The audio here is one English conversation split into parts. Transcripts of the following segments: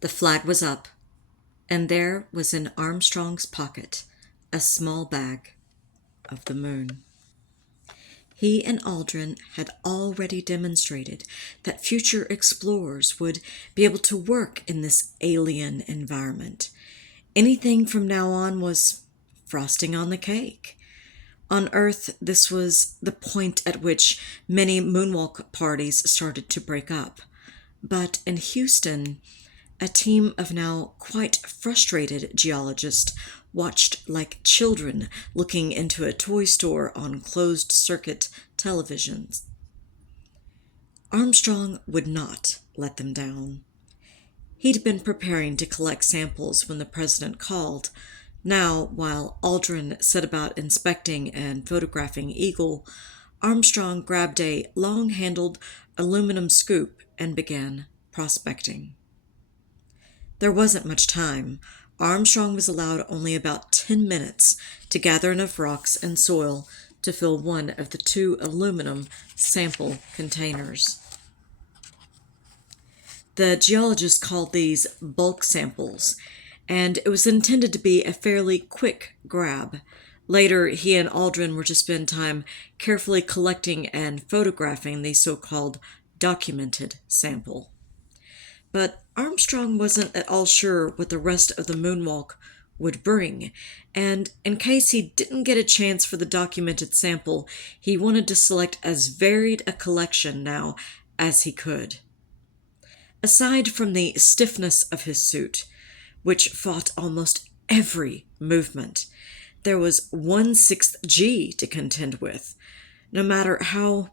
The flag was up, and there was in Armstrong's pocket a small bag of the moon. He and Aldrin had already demonstrated that future explorers would be able to work in this alien environment. Anything from now on was frosting on the cake. On Earth, this was the point at which many moonwalk parties started to break up. But in Houston, a team of now quite frustrated geologists watched like children looking into a toy store on closed-circuit televisions. Armstrong would not let them down. He'd been preparing to collect samples when the president called. Now, while Aldrin set about inspecting and photographing Eagle, Armstrong grabbed a long-handled aluminum scoop and began prospecting. There wasn't much time. Armstrong was allowed only about 10 minutes to gather enough rocks and soil to fill one of the 2 aluminum sample containers. The geologists called these bulk samples, and it was intended to be a fairly quick grab. Later, he and Aldrin were to spend time carefully collecting and photographing the so-called documented sample. But Armstrong wasn't at all sure what the rest of the moonwalk would bring, and in case he didn't get a chance for the documented sample, he wanted to select as varied a collection now as he could. Aside from the stiffness of his suit, which fought almost every movement, there was 1/6 G to contend with. No matter how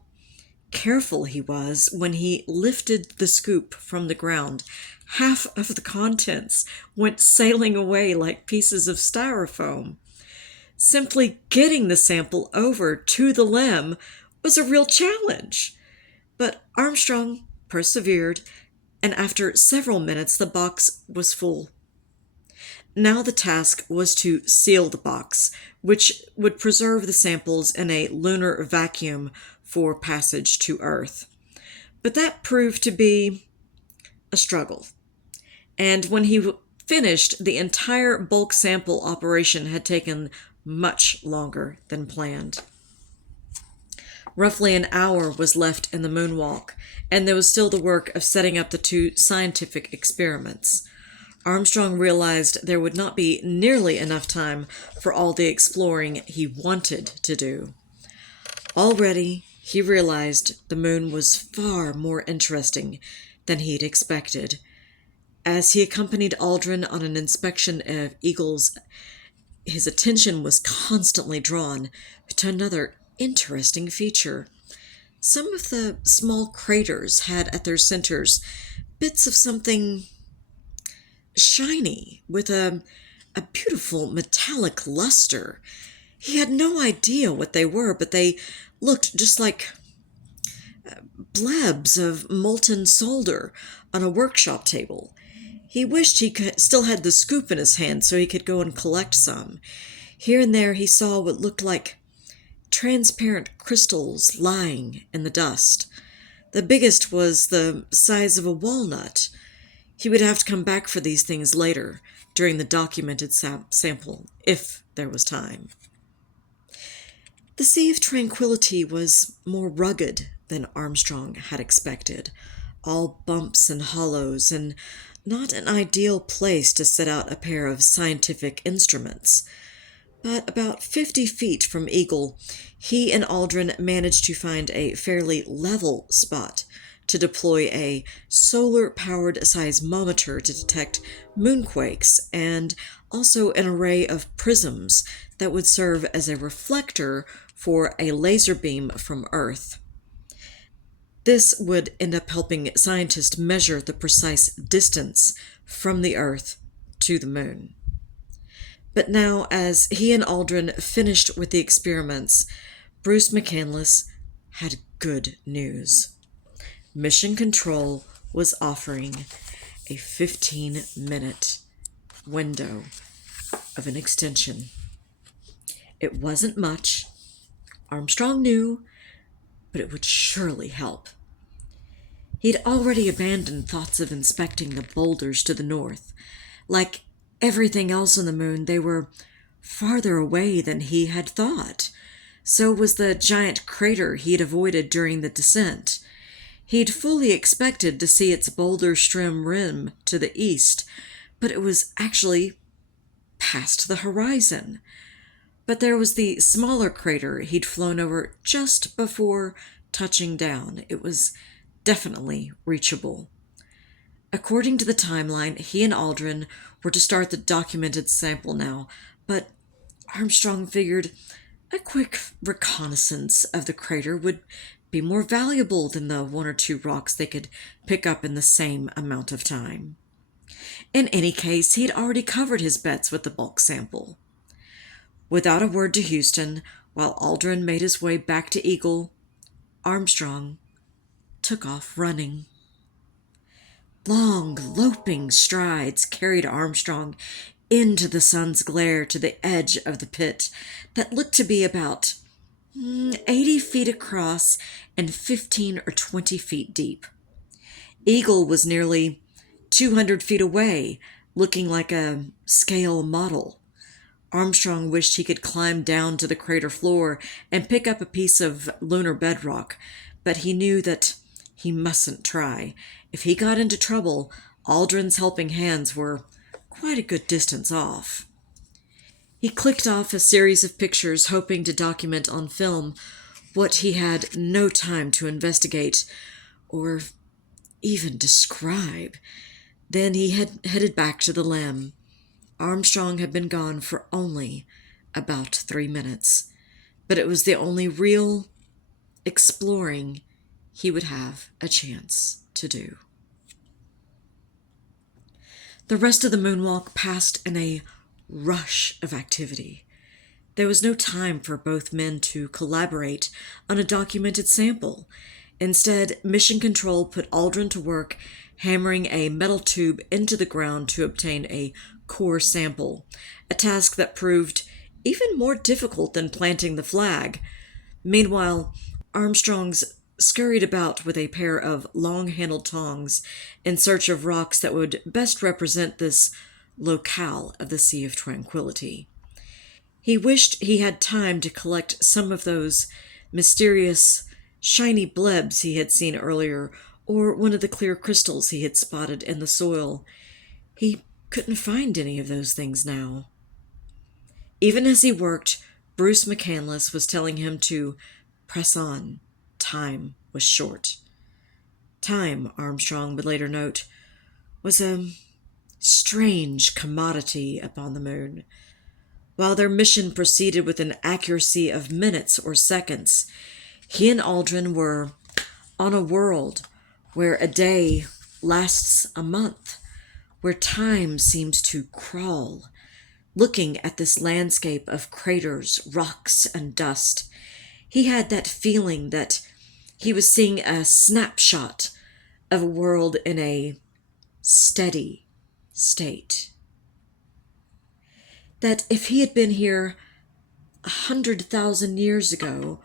careful he was when he lifted the scoop from the ground, half of the contents went sailing away like pieces of styrofoam. Simply getting the sample over to the LEM was a real challenge. But Armstrong persevered, and after several minutes the box was full. Now the task was to seal the box, which would preserve the samples in a lunar vacuum for passage to Earth. But that proved to be a struggle. And when he finished, the entire bulk sample operation had taken much longer than planned. Roughly an hour was left in the moonwalk, and there was still the work of setting up the 2 scientific experiments. Armstrong realized there would not be nearly enough time for all the exploring he wanted to do. Already, he realized the moon was far more interesting than he'd expected. As he accompanied Aldrin on an inspection of Eagle's, his attention was constantly drawn to another interesting feature. Some of the small craters had at their centers bits of something shiny with a beautiful metallic luster. He had no idea what they were, but they looked just like blebs of molten solder on a workshop table. He wished he still had the scoop in his hand so he could go and collect some. Here and there he saw what looked like transparent crystals lying in the dust. The biggest was the size of a walnut. He would have to come back for these things later, during the documented sample, if there was time. The Sea of Tranquility was more rugged than Armstrong had expected, all bumps and hollows, and not an ideal place to set out a pair of scientific instruments. But about 50 feet from Eagle, he and Aldrin managed to find a fairly level spot to deploy a solar-powered seismometer to detect moonquakes, and also an array of prisms that would serve as a reflector for a laser beam from Earth. This would end up helping scientists measure the precise distance from the Earth to the moon. But now, as he and Aldrin finished with the experiments, Bruce McCandless had good news. Mission Control was offering a 15-minute window of an extension. It wasn't much, Armstrong knew, but it would surely help. He'd already abandoned thoughts of inspecting the boulders to the north. Like everything else on the moon, they were farther away than he had thought. So was the giant crater he'd avoided during the descent. He'd fully expected to see its boulder-strewn rim to the east, but it was actually past the horizon. But there was the smaller crater he'd flown over just before touching down. It was definitely reachable. According to the timeline, he and Aldrin were to start the documented sample now, but Armstrong figured a quick reconnaissance of the crater would be more valuable than the one or two rocks they could pick up in the same amount of time. In any case, he had already covered his bets with the bulk sample. Without a word to Houston, while Aldrin made his way back to Eagle, Armstrong took off running. Long, loping strides carried Armstrong into the sun's glare to the edge of the pit that looked to be about 80 feet across and 15 or 20 feet deep. Eagle was nearly 200 feet away, looking like a scale model. Armstrong wished he could climb down to the crater floor and pick up a piece of lunar bedrock, but he knew that he mustn't try. If he got into trouble, Aldrin's helping hands were quite a good distance off. He clicked off a series of pictures, hoping to document on film what he had no time to investigate or even describe. Then he headed back to the LEM. Armstrong had been gone for only about 3 minutes, but it was the only real exploring he would have a chance to do. The rest of the moonwalk passed in a rush of activity. There was no time for both men to collaborate on a documented sample. Instead, Mission Control put Aldrin to work hammering a metal tube into the ground to obtain a core sample, a task that proved even more difficult than planting the flag. Meanwhile, Armstrong's scurried about with a pair of long-handled tongs in search of rocks that would best represent this locale of the Sea of Tranquility. He wished he had time to collect some of those mysterious, shiny blebs he had seen earlier, or one of the clear crystals he had spotted in the soil. He couldn't find any of those things now. Even as he worked, Bruce McCandless was telling him to press on. Time was short. Time, Armstrong would later note, was a strange commodity upon the moon. While their mission proceeded with an accuracy of minutes or seconds, he and Aldrin were on a world where a day lasts a month, where time seems to crawl. Looking at this landscape of craters, rocks, and dust, he had that feeling that he was seeing a snapshot of a world in a steady state. That if he had been here 100,000 years ago,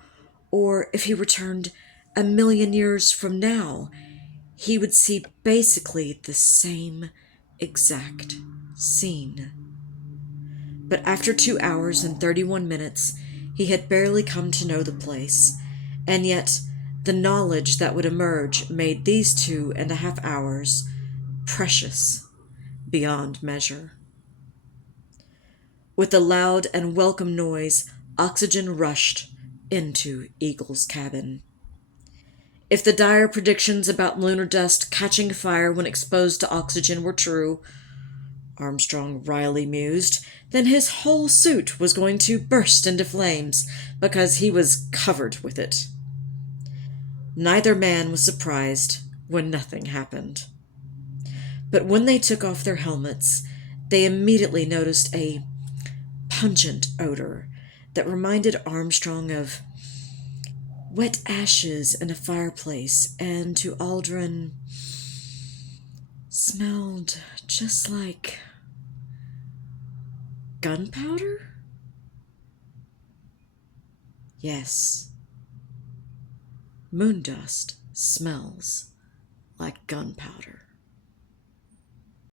or if he returned 1,000,000 years from now, he would see basically the same exact scene. But after 2 hours and 31 minutes, he had barely come to know the place, and yet the knowledge that would emerge made these 2.5 hours precious beyond measure. With a loud and welcome noise, oxygen rushed into Eagle's cabin. If the dire predictions about lunar dust catching fire when exposed to oxygen were true, Armstrong wryly mused, then his whole suit was going to burst into flames because he was covered with it. Neither man was surprised when nothing happened. But when they took off their helmets, they immediately noticed a pungent odor that reminded Armstrong of wet ashes in a fireplace, and to Aldrin smelled just like gunpowder? Yes, moon dust smells like gunpowder.